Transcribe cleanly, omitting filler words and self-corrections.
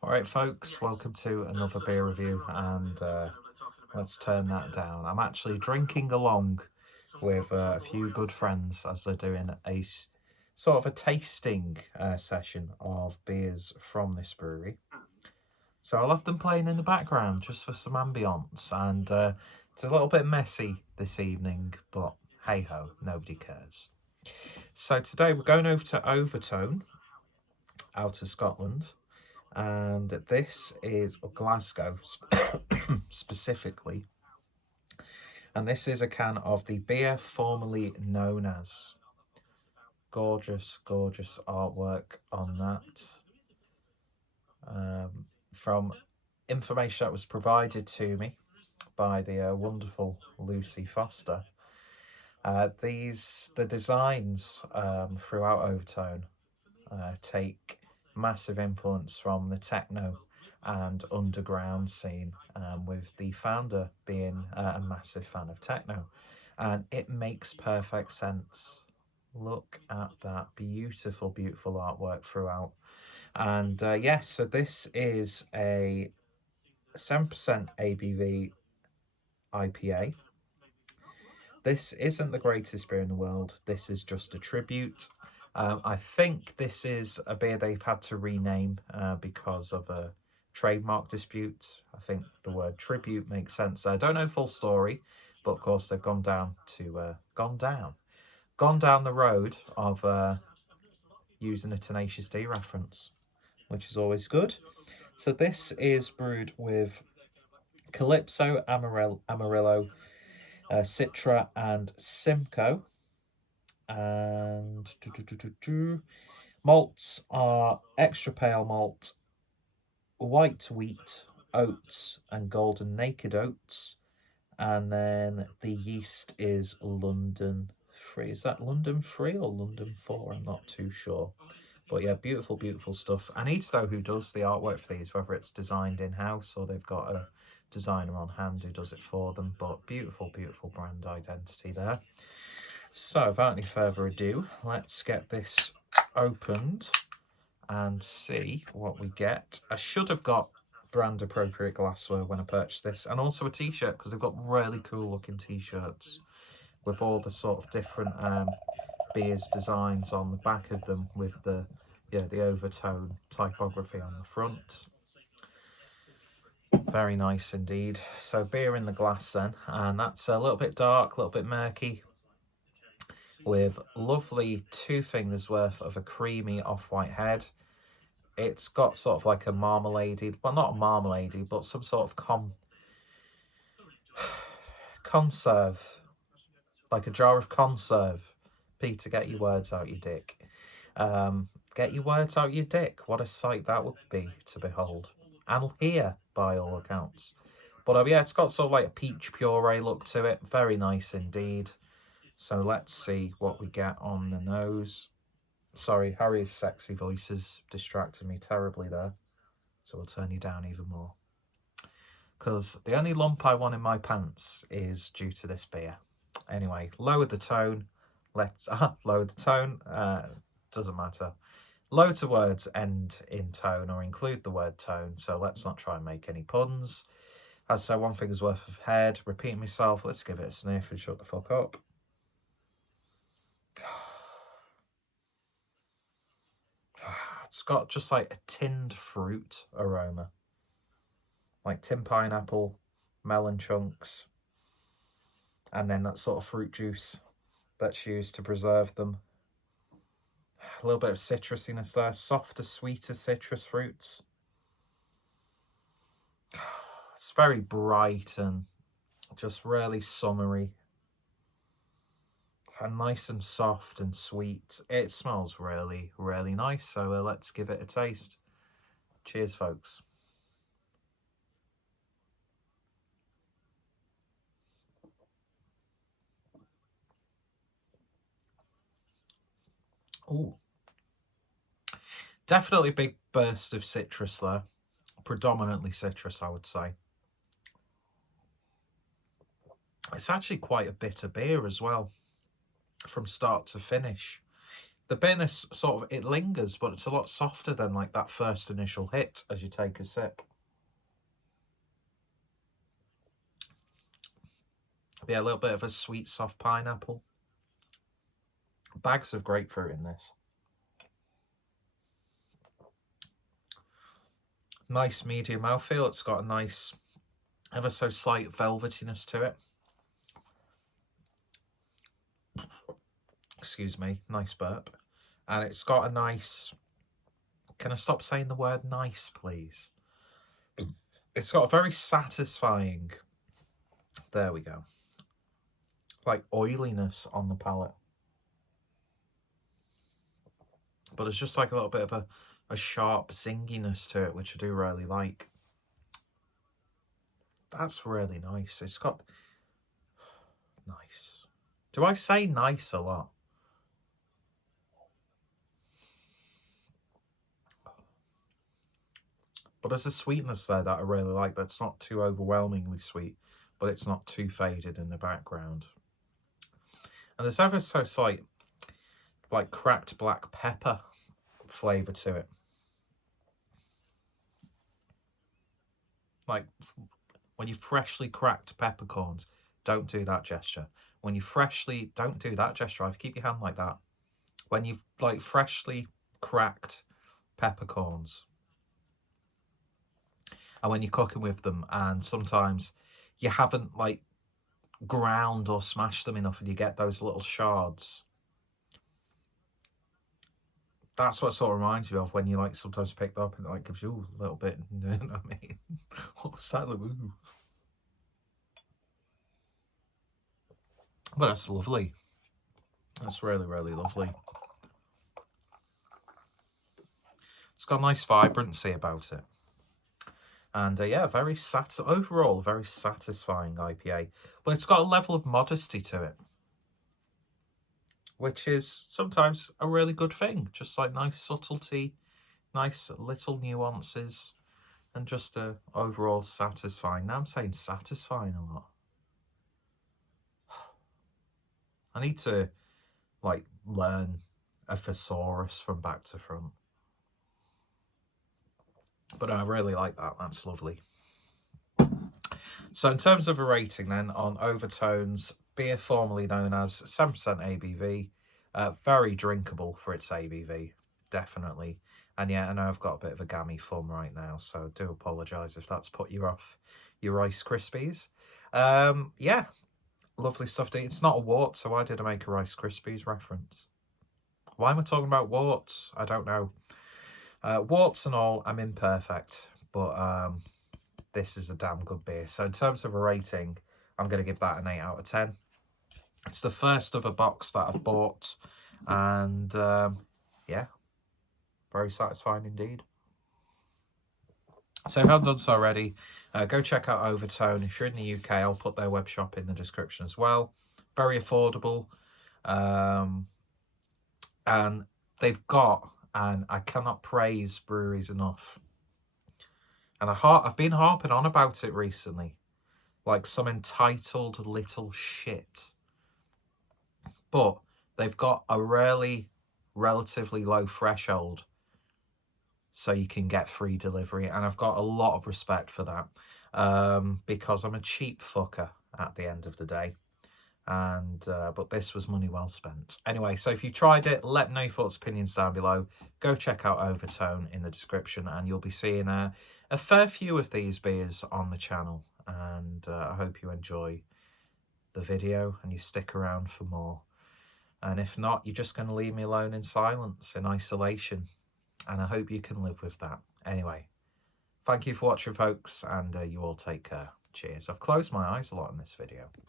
Alright folks, welcome to another beer review, and let's turn that down. I'm actually drinking along with a few good friends as they're doing a sort of a tasting session of beers from this brewery. So I'll have them playing in the background just for some ambience, and it's a little bit messy this evening, but hey ho, nobody cares. So today we're going over to Overtone out of Scotland. And this is Glasgow specifically, and this is a can of the beer formerly known as. Gorgeous artwork on that, from information that was provided to me by the wonderful Lucy Foster. The designs throughout Overtone take massive influence from the techno and underground scene, with the founder being a massive fan of techno, and it makes perfect sense. Look at that beautiful artwork throughout. And yes, so this is a 7% ABV IPA. This isn't the greatest beer in the world. This is just a tribute. I think this is a beer they've had to rename because of a trademark dispute. I think the word tribute makes sense there. I don't know the full story, but of course they've gone down the road of using a Tenacious D reference, which is always good. So this is brewed with Calypso, Amarillo, Citra, and Simcoe. And malts are extra pale malt, white wheat, oats, and golden naked oats. And then the yeast is London Free. Is that London Free or London 4? I'm not too sure. But yeah, beautiful stuff. I need to know who does the artwork for these, whether it's designed in-house or they've got a designer on hand who does it for them. But beautiful brand identity there. So without any further ado, let's get this opened and see what we get. I should have got brand appropriate glassware when I purchased this, and also a t-shirt, because they've got really cool looking t-shirts with all the sort of different beers designs on the back of them, with the Overtone typography on the front. Very nice indeed. So beer in the glass then, and that's a little bit dark, a little bit murky, with lovely 2 fingers worth of a creamy off-white head. It's got sort of like a marmalade, well, not a marmalade, but some sort of conserve, like a jar of conserve. Peter, get your words out, you dick. Get your words out, you dick. What a sight that would be to behold and hear, by all accounts. But yeah, it's got sort of like a peach puree look to it. Very nice indeed. So let's see what we get on the nose. Sorry, Harry's sexy voice is distracting me terribly there. So we'll turn you down even more. Because the only lump I want in my pants is due to this beer. Anyway, lower the tone. Let's lower the tone. Doesn't matter. Loads of words end in tone or include the word tone, so let's not try and make any puns. As so, 1 finger's worth of head. Repeating myself, let's give it a sniff and shut the fuck up. It's got just like a tinned fruit aroma. Like tinned pineapple, melon chunks, and then that sort of fruit juice that's used to preserve them. A little bit of citrusiness there, softer, sweeter citrus fruits. It's very bright and just really summery. And nice and soft and sweet. It smells really nice, so let's give it a taste. Cheers, folks. Ooh. Definitely a big burst of citrus there. Predominantly citrus, I would say. It's actually quite a bitter beer as well, from start to finish. The bitterness sort of, it lingers, but it's a lot softer than like that first initial hit as you take a sip. Yeah, a little bit of a sweet, soft pineapple. Bags of grapefruit in this. Nice medium mouthfeel. It's got a nice, ever so slight velvetiness to it. Excuse me, nice burp. And it's got a nice, can I stop saying the word nice, please? It's got a very satisfying, there we go, like oiliness on the palate. But it's just like a little bit of a sharp zinginess to it, which I do really like. That's really nice. It's got, nice. Do I say nice a lot? But there's a sweetness there that I really like. That's not too overwhelmingly sweet, but it's not too faded in the background. And there's ever so slight, like cracked black pepper flavour to it. Like when you freshly cracked peppercorns, don't do that gesture. When you freshly, don't do that gesture. I keep your hand like that. When you've like freshly cracked peppercorns, and when you're cooking with them, and sometimes you haven't like ground or smashed them enough, and you get those little shards. That's what sort of reminds me of when you like sometimes pick them up and it like gives you a little bit. You know what I mean? What was that? Ooh. But that's lovely. That's really, really lovely. It's got a nice vibrancy about it. And yeah, overall, very satisfying IPA. But it's got a level of modesty to it, which is sometimes a really good thing. Just like nice subtlety, nice little nuances, and just a overall satisfying. Now I'm saying satisfying a lot. I need to like learn a thesaurus from back to front. But I really like that. That's lovely. So in terms of a rating then on Overtone's beer formerly known as 7% ABV, very drinkable for its ABV, definitely. And yeah, I know I've got a bit of a gammy thumb right now, so I do apologise if that's put you off your Rice Krispies. Yeah, lovely stuff. It's not a wart, so why did I make a Rice Krispies reference? Why am I talking about warts? I don't know. Warts and all, I'm imperfect, but this is a damn good beer. So in terms of a rating, I'm going to give that an 8 out of 10. It's the first of a box that I've bought, and yeah, very satisfying indeed. So if you haven't done so already, go check out Overtone. If you're in the UK, I'll put their web shop in the description as well. Very affordable, and they've got, and I cannot praise breweries enough. And I've been harping on about it recently, like some entitled little shit. But they've got a relatively low threshold so you can get free delivery. And I've got a lot of respect for that because I'm a cheap fucker at the end of the day. And but this was money well spent. Anyway, so if you tried it, let me know your thoughts, opinions down below. Go check out Overtone in the description and you'll be seeing a fair few of these beers on the channel. And I hope you enjoy the video and you stick around for more. And if not, you're just going to leave me alone in silence, in isolation. And I hope you can live with that. Anyway, thank you for watching, folks, and you all take care. Cheers. I've closed my eyes a lot in this video.